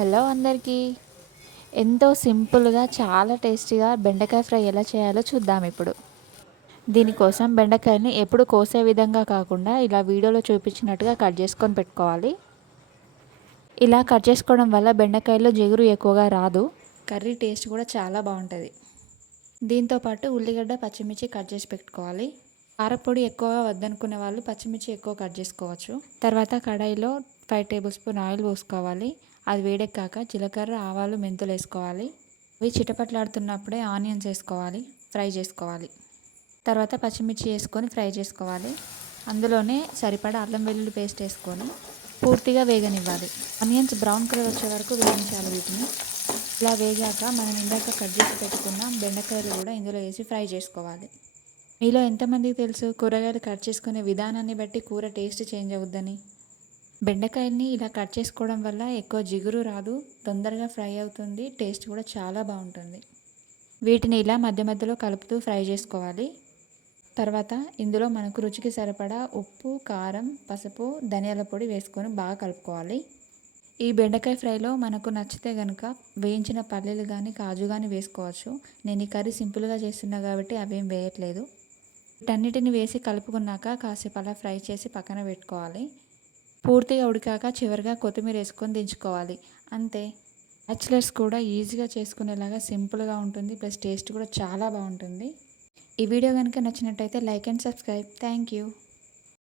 Hello అందరికీ. ఎంతో సింపుల్గా చాలా టేస్టీగా బెండకాయ ఫ్రై ఎలా చేయాలో చూద్దాం ఇప్పుడు. దీనికోసం బెండకాయని ఎప్పుడు కోసే విధంగా కాకుండా ఇలా వీడియోలో చూపించినట్టుగా కట్ చేసుకొని పెట్టుకోవాలి. ఇలా కట్ చేసుకోవడం వల్ల బెండకాయలో జిగురు ఎక్కువగా రాదు, కర్రీ టేస్ట్ కూడా చాలా బాగుంటుంది. దీంతోపాటు ఉల్లిగడ్డ పచ్చిమిర్చి కట్ చేసి పెట్టుకోవాలి. కారపొడి ఎక్కువగా వద్దనుకునే వాళ్ళు పచ్చిమిర్చి ఎక్కువ కట్ చేసుకోవచ్చు. తర్వాత కడాయిలో 5 టేబుల్ స్పూన్ ఆయిల్ పోసుకోవాలి. అది వేడెక్కాక జీలకర్ర, ఆవాలు, మెంతులు వేసుకోవాలి. అవి చిటపట్లాడుతున్నప్పుడే ఆనియన్స్ వేసుకోవాలి, ఫ్రై చేసుకోవాలి. తర్వాత పచ్చిమిర్చి వేసుకొని ఫ్రై చేసుకోవాలి. అందులోనే సరిపడా అల్లం వెల్లుల్లి పేస్ట్ వేసుకొని పూర్తిగా వేగనివ్వాలి. ఆనియన్స్ బ్రౌన్ కలర్ వచ్చే వరకు వేయించాలి వీటిని. ఇలా వేగాక మనం ఇందాక కట్ చేసి పెట్టుకున్న బెండకాయలు కూడా ఇందులో వేసి ఫ్రై చేసుకోవాలి. మీలో ఎంతమందికి తెలుసు కూరగాయలు కట్ చేసుకునే విధానాన్ని బట్టి కూర టేస్ట్ చేంజ్ అవుద్దని? బెండకాయల్ని ఇలా కట్ చేసుకోవడం వల్ల ఎక్కువ జిగురు రాదు, తొందరగా ఫ్రై అవుతుంది, టేస్ట్ కూడా చాలా బాగుంటుంది. వీటిని ఇలా మధ్య మధ్యలో కలుపుతూ ఫ్రై చేసుకోవాలి. తర్వాత ఇందులో మనకు రుచికి సరిపడా ఉప్పు, కారం, పసుపు, ధనియాల పొడి వేసుకొని బాగా కలుపుకోవాలి. ఈ బెండకాయ ఫ్రైలో మనకు నచ్చితే కనుక వేయించిన పల్లీలు కానీ కాజు కానీ వేసుకోవచ్చు. నేను ఈ కర్రీ సింపుల్గా చేస్తున్నా కాబట్టి అవేం వేయట్లేదు. వీటన్నిటిని వేసి కలుపుకున్నాక కాసేపు అలా ఫ్రై చేసి పక్కన పెట్టుకోవాలి. పూర్తిగా ఉడికాక చివరిగా కొత్తిమీర వేసుకొని దించుకోవాలి. అంతే. బ్యాచిలర్స్ కూడా ఈజీగా చేసుకునేలాగా సింపుల్గా ఉంటుంది, ప్లస్ టేస్ట్ కూడా చాలా బాగుంటుంది. ఈ వీడియో కనుక నచ్చినట్టయితే like and subscribe. Thank you.